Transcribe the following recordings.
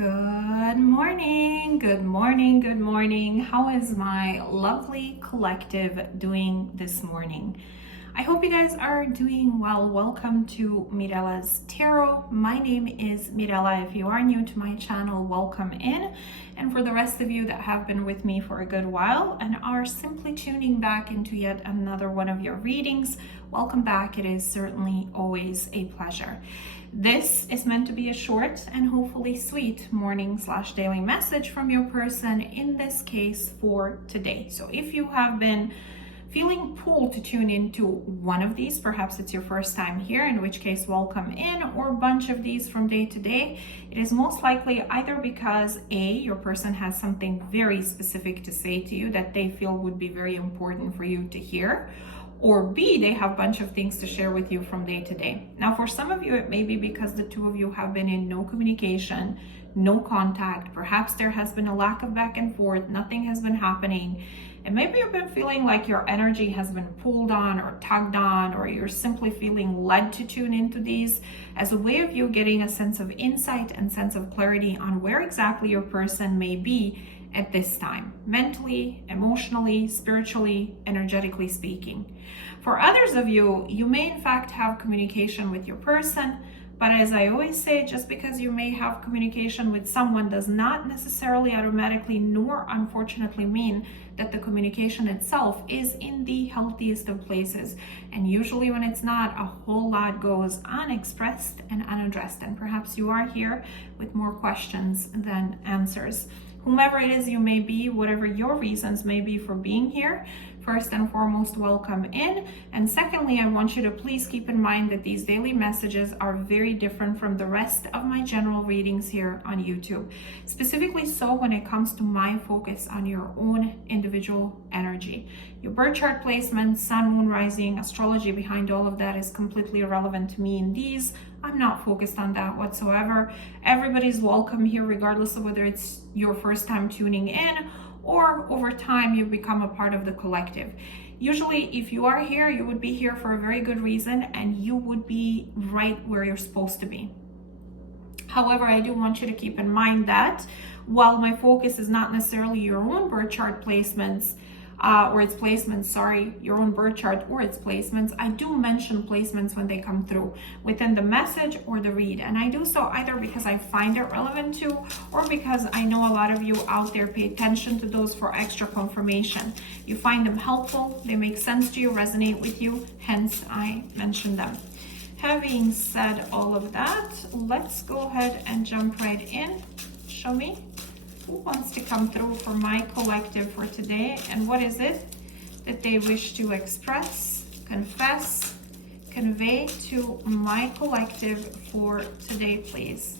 Good morning, good morning, good morning. How is my lovely collective doing this morning? I hope you guys are doing well. Welcome to Mirella's Tarot. My name is Mirella. If you are new to my channel, welcome in. And for the rest of you that have been with me for a good while and are simply tuning back into yet another one of your readings, welcome back. It is certainly always a pleasure. This is meant to be a short and hopefully sweet morning/daily message from your person, in this case for today. So if you have been feeling pulled to tune into one of these, perhaps it's your first time here, in which case welcome in, or a bunch of these from day to day, it is most likely either because A, your person has something very specific to say to you that they feel would be very important for you to hear, or B, they have a bunch of things to share with you from day to day. Now, for some of you, it may be because the two of you have been in no communication, no contact. Perhaps there has been a lack of back and forth, nothing has been happening. And maybe you've been feeling like your energy has been pulled on or tugged on, or you're simply feeling led to tune into these as a way of you getting a sense of insight and sense of clarity on where exactly your person may be at this time, mentally, emotionally, spiritually, energetically speaking. For others of you, you may in fact have communication with your person, but as I always say, just because you may have communication with someone does not necessarily automatically nor unfortunately mean that the communication itself is in the healthiest of places. And usually when it's not, a whole lot goes unexpressed and unaddressed. And perhaps you are here with more questions than answers. Whomever it is you may be, whatever your reasons may be for being here, first and foremost, welcome in. And secondly, I want you to please keep in mind that these daily messages are very different from the rest of my general readings here on YouTube. Specifically so when it comes to my focus on your own individual energy. Your birth chart placement, sun, moon, rising, astrology behind all of that is completely irrelevant to me in these. I'm not focused on that whatsoever. Everybody's welcome here, regardless of whether it's your first time tuning in or over time you become a part of the collective. Usually, if you are here, you would be here for a very good reason and you would be right where you're supposed to be. However, I do want you to keep in mind that while my focus is not necessarily your own birth chart placements, your own birth chart or its placements, I do mention placements when they come through within the message or the read. And I do so either because I find it relevant to, or because I know a lot of you out there pay attention to those for extra confirmation. You find them helpful, they make sense to you, resonate with you, hence I mention them. Having said all of that, let's go ahead and jump right in. Show me who wants to come through for my collective for today, and what is it that they wish to express, confess, convey to my collective for today, please.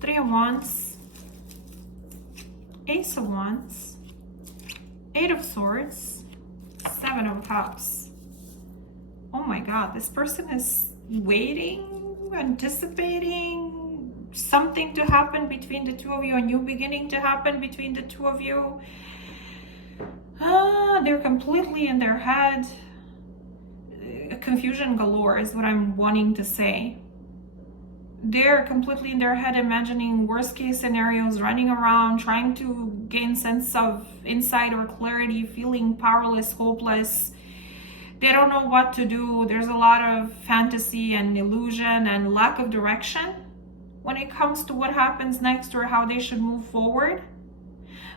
Three of Wands, Ace of Wands, Eight of Swords, Seven of Cups. Oh my God, this person is waiting, anticipating something to happen between the two of you, a new beginning to happen between the two of you. They're completely in their head. Confusion galore is what I'm wanting to say. They're completely in their head, imagining worst case scenarios, running around, trying to gain sense of insight or clarity, feeling powerless, hopeless. They don't know what to do. There's a lot of fantasy and illusion and lack of direction when it comes to what happens next or how they should move forward.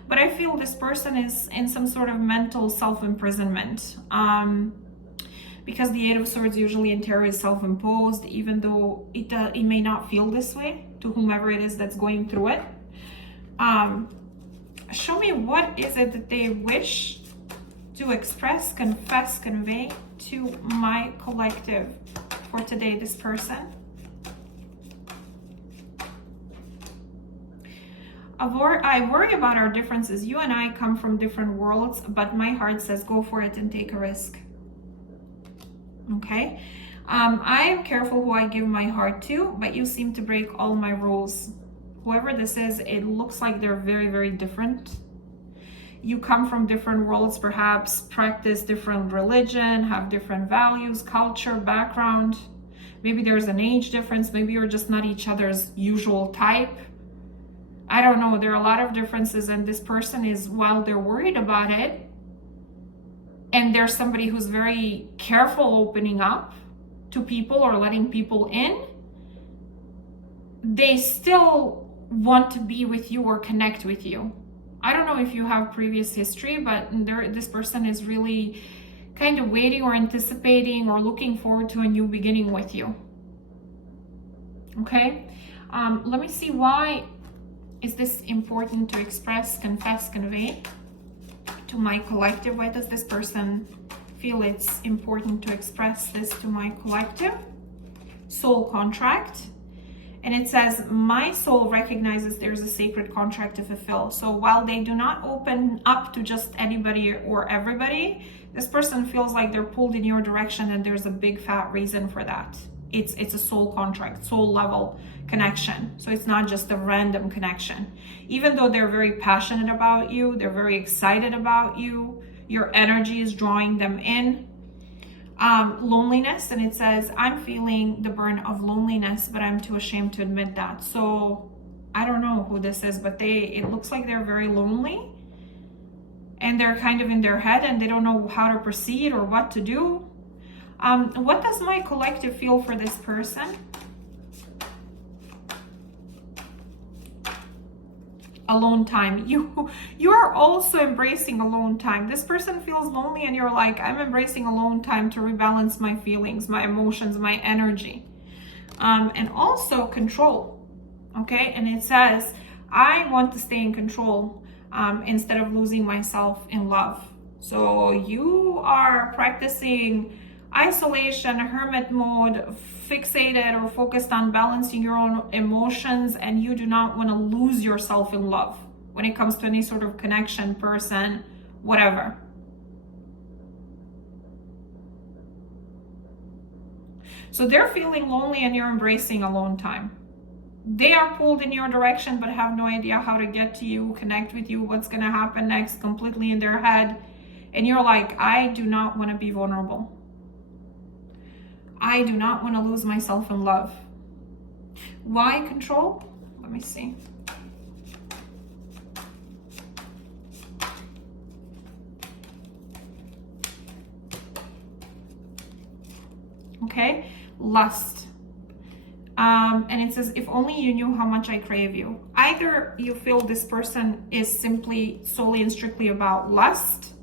But I feel this person is in some sort of mental self-imprisonment. Because the Eight of Swords usually in tarot is self-imposed, even though it may not feel this way to whomever it is that's going through it. Show me, what is it that they wish to express, confess, convey to my collective for today, this person. I worry about our differences. You and I come from different worlds, but my heart says go for it and take a risk. Okay? I am careful who I give my heart to, but you seem to break all my rules. Whoever this is, it looks like they're very, very different. you come from different worlds, perhaps practice different religion, have different values, culture, background. Maybe there's an age difference. Maybe you're just not each other's usual type. I don't know. There are a lot of differences, and this person is, while they're worried about it, and there's somebody who's very careful opening up to people or letting people in, they still want to be with you or connect with you. I don't know if you have previous history, but this person is really kind of waiting or anticipating or looking forward to a new beginning with you. Okay, let me see, why is this important to express, confess, convey to my collective? Why does this person feel it's important to express this to my collective? Soul contract. And it says, my soul recognizes there's a sacred contract to fulfill. So while they do not open up to just anybody or everybody, this person feels like they're pulled in your direction, and there's a big fat reason for that. It's a soul contract, soul level connection. So it's not just a random connection. Even though they're very passionate about you, they're very excited about you, your energy is drawing them in. Loneliness, and it says, I'm feeling the burn of loneliness, but I'm too ashamed to admit that. So I don't know who this is, but it looks like they're very lonely, and they're kind of in their head, and they don't know how to proceed or what to do. What does my collective feel for this person? Alone time. You are also embracing alone time. This person feels lonely, and you're like, I'm embracing alone time to rebalance my feelings, my emotions, my energy. And also control. Okay, and it says, I want to stay in control instead of losing myself in love. So you are practicing isolation, hermit mode, fixated or focused on balancing your own emotions, and you do not want to lose yourself in love when it comes to any sort of connection, person, whatever. So they're feeling lonely, and you're embracing alone time. They are pulled in your direction, but have no idea how to get to you, connect with you, what's going to happen next, completely in their head. And you're like, I do not want to be vulnerable. I do not want to lose myself in love. Why control? Let me see. Okay, lust. And it says, if only you knew how much I crave you. Either you feel this person is simply solely and strictly about lust,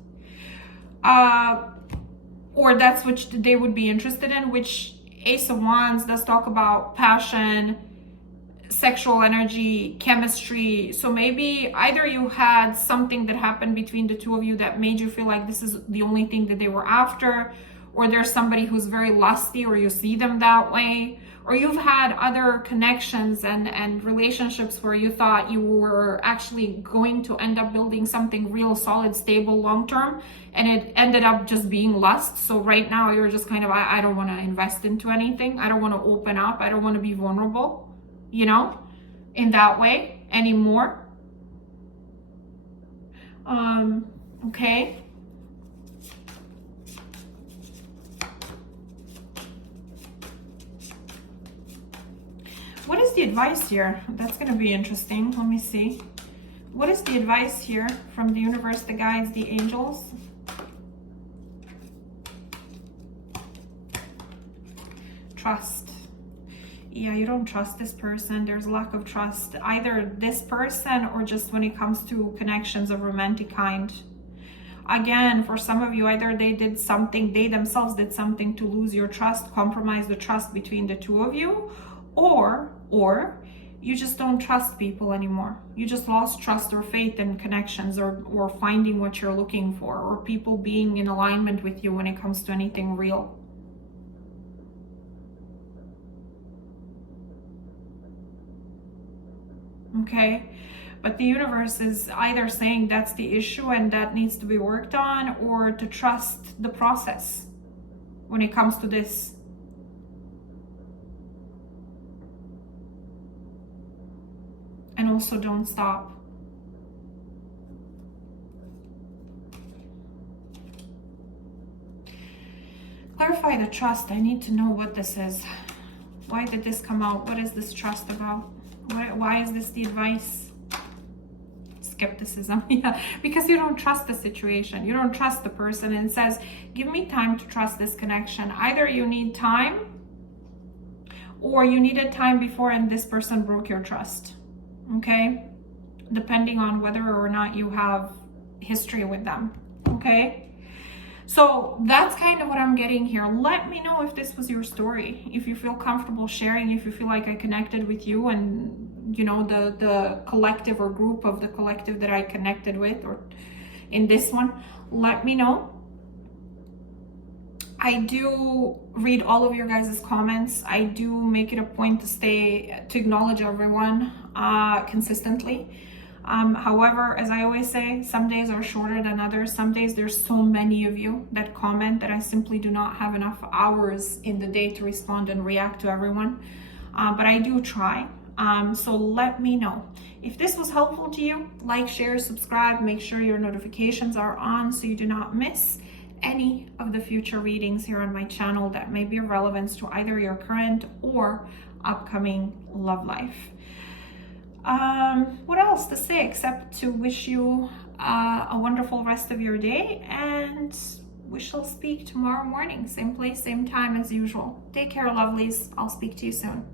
or that's what they would be interested in, which Ace of Wands does talk about passion, sexual energy, chemistry. So maybe either you had something that happened between the two of you that made you feel like this is the only thing that they were after, or there's somebody who's very lusty, or you see them that way, or you've had other connections and relationships where you thought you were actually going to end up building something real solid, stable, long-term, and it ended up just being lust. So right now you're just kind of, I don't want to invest into anything. I don't want to open up. I don't want to be vulnerable, you know, in that way anymore. Okay. What is the advice here? That's going to be interesting. Let me see. What is the advice here from the universe, the guides, the angels? Trust. Yeah, you don't trust this person. There's lack of trust. Either this person or just when it comes to connections of romantic kind. Again, for some of you, either they themselves did something to lose your trust, compromise the trust between the two of you, or you just don't trust people anymore. You just lost trust or faith in connections, or finding what you're looking for, or people being in alignment with you when it comes to anything real. Okay, but the universe is either saying that's the issue and that needs to be worked on, or to trust the process when it comes to this. And also don't stop. Clarify the trust. I need to know what this is. Why did this come out? What is this trust about? Why is this the advice? Skepticism. Yeah, because you don't trust the situation. You don't trust the person. And it says, give me time to trust this connection. Either you need time, or you needed time before and this person broke your trust. Okay? Depending on whether or not you have history with them. Okay? So that's kind of what I'm getting here. Let me know if this was your story, if you feel comfortable sharing, if you feel like I connected with you and, you know, the collective or group of the collective that I connected with, or in this one, let me know. I do read all of your guys' comments. I do make it a point to acknowledge everyone consistently. However, as I always say, some days are shorter than others. Some days there's so many of you that comment that I simply do not have enough hours in the day to respond and react to everyone. But I do try. So let me know. If this was helpful to you, like, share, subscribe, make sure your notifications are on so you do not miss any of the future readings here on my channel that may be of relevance to either your current or upcoming love life. What else to say except to wish you a wonderful rest of your day, and we shall speak tomorrow morning, same place, same time as usual. Take care, lovelies. I'll speak to you soon.